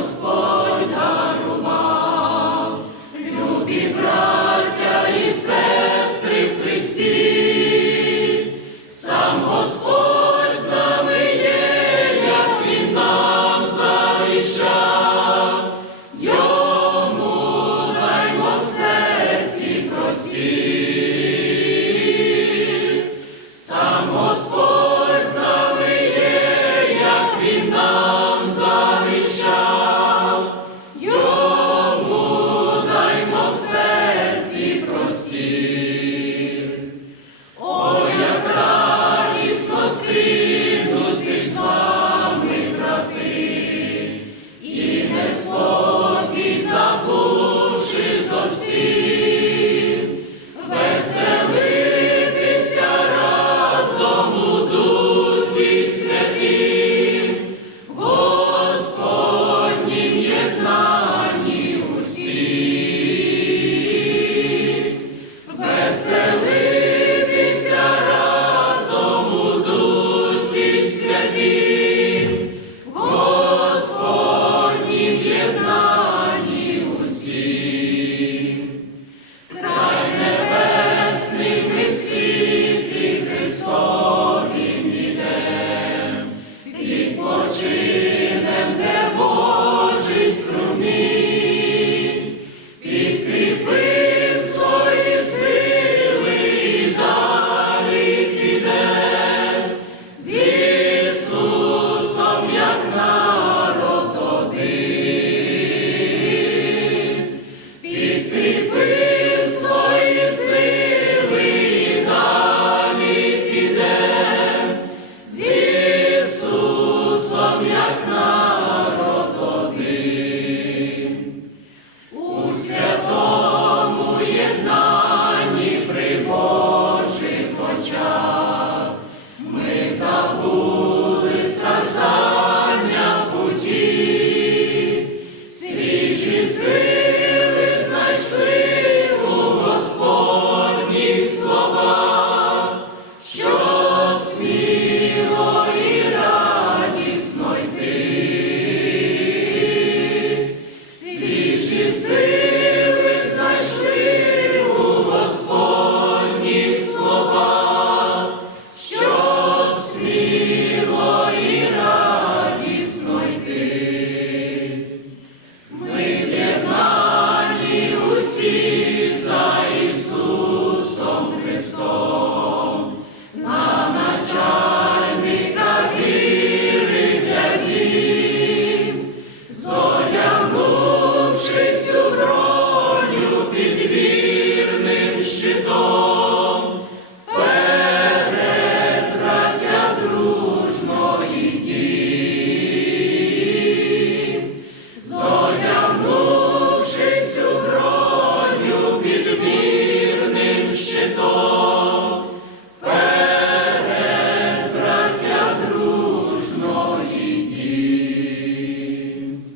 Gospel.